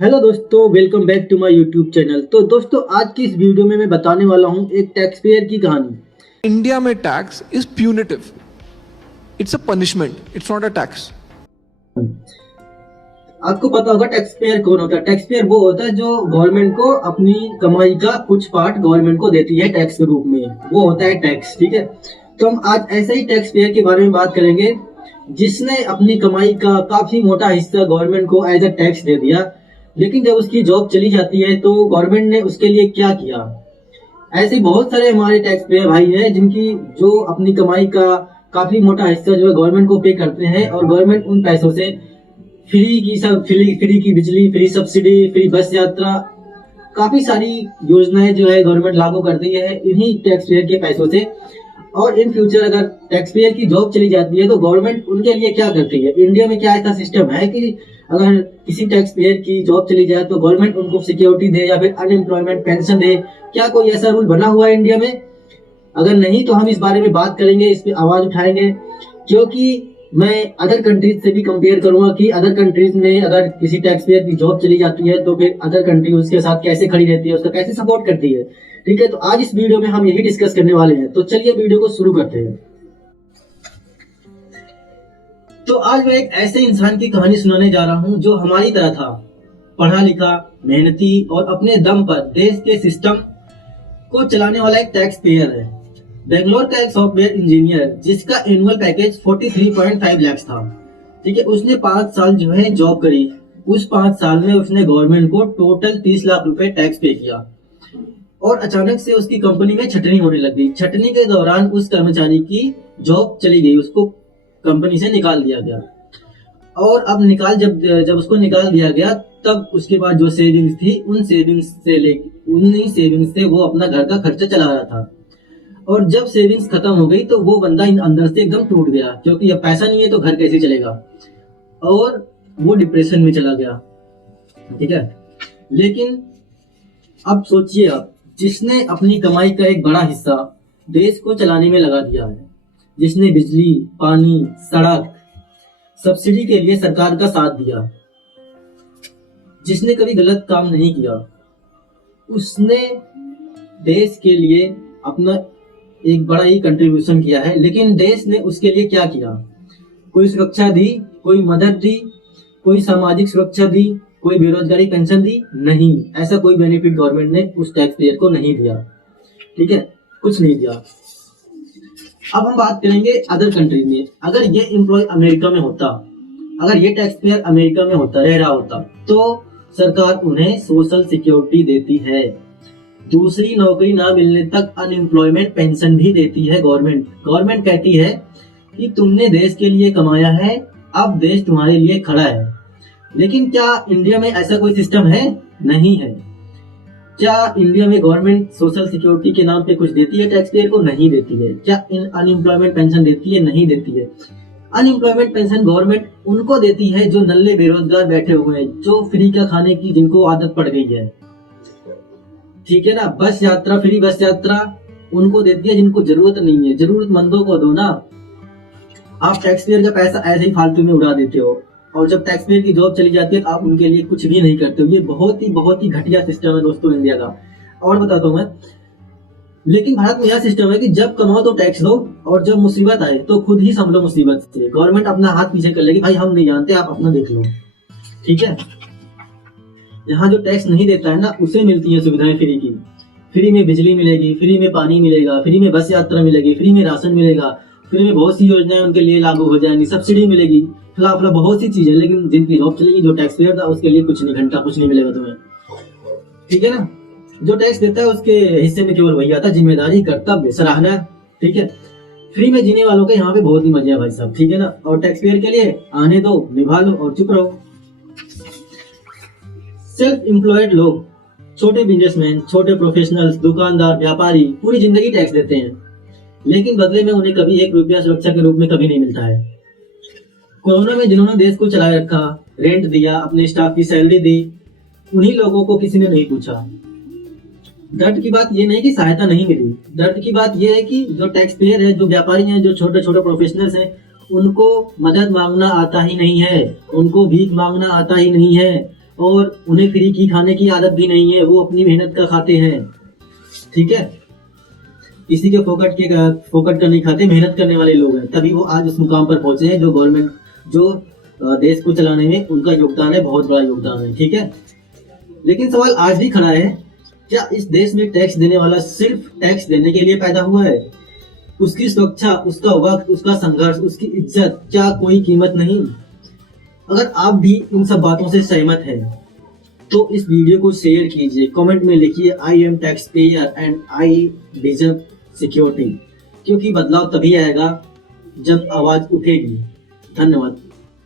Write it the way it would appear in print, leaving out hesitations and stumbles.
Hello दोस्तों, welcome back to my YouTube channel. तो दोस्तों, आज की इस वीडियो में मैं बताने वाला हूं एक टैक्स पेयर की कहानी। इंडिया में tax is punitive. It's a punishment, it's not a tax. आपको पता होगा टैक्स पेयर कौन होता है। टैक्स पेयर वो होता है जो गवर्नमेंट को अपनी कमाई का कुछ पार्ट गवर्नमेंट को देती है टैक्स के रूप में। वो होता है टैक्स। ठीक है, तो हम आज ऐसे ही टैक्स पेयर के बारे में बात करेंगे जिसने अपनी कमाई का काफी मोटा हिस्सा गवर्नमेंट को एज अ टैक्स दे दिया, लेकिन जब उसकी जॉब चली जाती है तो गवर्नमेंट ने उसके लिए क्या किया। ऐसे बहुत सारे हमारे टैक्स पेयर भाई हैं जिनकी जो अपनी कमाई का काफी मोटा हिस्सा जो है गवर्नमेंट को पे करते हैं, और गवर्नमेंट उन पैसों से फ्री की बिजली, फ्री सब्सिडी, फ्री बस यात्रा, काफी सारी योजनाएं जो है गवर्नमेंट लागू करती है इन्हीं टैक्स पेयर के पैसों से। और इन फ्यूचर अगर टैक्स पेयर की जॉब चली जाती है तो गवर्नमेंट उनके लिए क्या करती है। इंडिया में क्या ऐसा सिस्टम है कि अगर किसी टैक्स पेयर की जॉब चली जाए तो गवर्नमेंट उनको सिक्योरिटी दे या फिर अनएम्प्लॉयमेंट पेंशन दे? क्या कोई ऐसा रूल बना हुआ है इंडिया में? अगर नहीं तो हम इस बारे में बात करेंगे, इस पे आवाज उठाएंगे, क्योंकि मैं अदर कंट्रीज से भी कंपेयर करूंगा कि अदर कंट्रीज में अगर किसी टैक्स पेयर की जॉब चली जाती है तो फिर अदर कंट्री उसके साथ कैसे खड़ी रहती है, उसका कैसे सपोर्ट करती है। ठीक है, तो आज इस वीडियो में हम यही डिस्कस करने वाले हैं। तो चलिए वीडियो को शुरू करते हैं। तो आज मैं एक ऐसे इंसान की कहानी सुनाने जा रहा हूं जो हमारी तरह था, पढ़ा लिखा, मेहनती और अपने दम पर देश के सिस्टम को चलाने वाला एक टैक्स पेयर है। बेंगलोर का एक सॉफ्टवेयर इंजीनियर जिसका एनुअल पैकेज 43.5 लाख था। ठीक है, उसने 5 साल जो है जॉब करी। उस 5 साल में उसने गवर्नमेंट को टोटल 30 लाख रुपए टैक्स पे किया, और अचानक से उसकी कंपनी में छटनी होने लगी। छटनी के दौरान उस कर्मचारी की जॉब चली गई, उसको कंपनी से निकाल दिया गया। और अब जब जब उसको निकाल दिया गया तब उसके बाद जो सेविंग्स थी उन्हीं सेविंग्स से वो अपना घर का खर्चा चला रहा था। और जब सेविंग्स खत्म हो गई तो वो बंदा अंदर से एकदम टूट गया, क्योंकि अब पैसा नहीं है तो घर कैसे चलेगा, और वो डिप्रेशन में चला गया। ठीक है, लेकिन अब सोचिए, आप जिसने अपनी कमाई का एक बड़ा हिस्सा देश को चलाने में लगा दिया है, जिसने बिजली, पानी, सड़क, सब्सिडी के लिए सरकार का साथ दिया, जिसने कभी गलत काम नहीं किया, उसने देश के लिए अपना एक बड़ा ही कंट्रीब्यूशन किया है। लेकिन देश ने उसके लिए क्या किया? कोई सुरक्षा दी, कोई मदद दी, कोई सामाजिक सुरक्षा दी, कोई बेरोजगारी पेंशन दी? नहीं, ऐसा कोई बेनिफिट गवर्नमेंट ने उस टैक्स पेयर को नहीं दिया। ठीक है, कुछ नहीं दिया। अब हम बात करेंगे अदर कंट्री में। अगर ये एम्प्लॉय अमेरिका में होता, अगर ये टैक्स पेयर अमेरिका में होता, रह रहा होता, तो सरकार उन्हें सोशल सिक्योरिटी देती है। दूसरी नौकरी ना मिलने तक अनएम्प्लॉयमेंट पेंशन भी देती है गवर्नमेंट। गवर्नमेंट कहती है कि तुमने देश के लिए कमाया है, अब देश तुम्हारे लिए खड़ा है। लेकिन क्या इंडिया में ऐसा कोई सिस्टम है? नहीं है। क्या इंडिया में गवर्नमेंट सोशल सिक्योरिटी के नाम पे कुछ देती है टैक्स पेयर को? नहीं देती है। क्या अनएम्प्लॉयमेंट पेंशन देती है? नहीं देती है। अनएम्प्लॉयमेंट पेंशन गवर्नमेंट उनको देती है जो नल्ले बेरोजगार बैठे हुए हैं, जो फ्री का खाने की जिनको आदत पड़ गई है। ठीक है ना, बस यात्रा, फ्री बस यात्रा उनको देती है जिनको जरूरत नहीं है। जरूरतमंदों को दो ना। आप टैक्स पेयर का पैसा ऐसे ही फालतू में उड़ा देते हो, और जब टैक्स पेयर की जॉब चली जाती है तो आप उनके लिए कुछ भी नहीं करते हो। ये बहुत ही घटिया सिस्टम है दोस्तों इंडिया का। और बताता हूँ मैं, लेकिन भारत में यह सिस्टम है कि जब कमाओ तो टैक्स दो, और जब मुसीबत आए तो खुद ही संभलो मुसीबत से। गवर्नमेंट अपना हाथ पीछे कर लेगी, भाई हम नहीं जानते, आप अपना देख लो। ठीक है, यहाँ जो टैक्स नहीं देता है ना, उसे मिलती है सुविधाएं फ्री की। फ्री में बिजली मिलेगी, फ्री में पानी मिलेगा, फ्री में बस यात्रा मिलेगी, फ्री में राशन मिलेगा, फ्री में बहुत सी योजनाएं उनके लिए लागू हो जाएंगी, सब्सिडी मिलेगी, फिलहाल बहुत सी चीजें। लेकिन जिनकी जॉब चलेगी, जो टैक्स पेयर था, उसके लिए कुछ नहीं, घंटा कुछ नहीं मिलेगा तुम्हें। ठीक है ना, जो टैक्स देता है उसके हिस्से में केवल वही आता, जिम्मेदारी, कर्तव्य, सराहना। ठीक है, फ्री में जीने वालों के यहाँ पे बहुत ही मजे है भाई साहब। ठीक है ना, और टैक्स पेयर के लिए आने दो, निभा लो और चुप रहो। सेल्फ एम्प्लॉयड लोग, छोटे बिजनेसमैन, छोटे प्रोफेशनल्स, दुकानदार, व्यापारी पूरी जिंदगी टैक्स देते हैं, लेकिन बदले में उन्हें कभी 1 रुपया सुरक्षा के रूप में कभी नहीं मिलता है। कोरोना में जिन्होंने देश को चलाए रखा, रेंट दिया, अपने स्टाफ की सैलरी दी, उन्हीं लोगों को किसी ने नहीं पूछा। दर्द की बात ये नहीं कि सहायता नहीं मिली, दर्द की बात ये है कि जो टैक्स पेयर है, जो व्यापारी हैं, जो छोटे छोटे प्रोफेशनल्स हैं, उनको मदद मांगना आता ही नहीं है, उनको भीख मांगना आता ही नहीं है, और उन्हें फ्री की खाने की आदत भी नहीं है, वो अपनी मेहनत का खाते हैं। ठीक है, किसी के फोकट का नहीं खाते, मेहनत करने वाले लोग हैं, तभी वो आज उस मुकाम पर पहुंचे हैं जो देश को चलाने में उनका योगदान है, बहुत बड़ा योगदान है। ठीक है, लेकिन सवाल आज भी खड़ा है, क्या इस देश में टैक्स देने वाला सिर्फ टैक्स देने के लिए पैदा हुआ है? उसकी सुरक्षा, उसका वक्त, उसका संघर्ष, उसकी इज्जत, क्या कोई कीमत नहीं? अगर आप भी इन सब बातों से सहमत हैं तो इस वीडियो को शेयर कीजिए, कमेंट में लिखिए I am tax payer and I deserve security, क्योंकि बदलाव तभी आएगा जब आवाज उठेगी। धन्यवाद।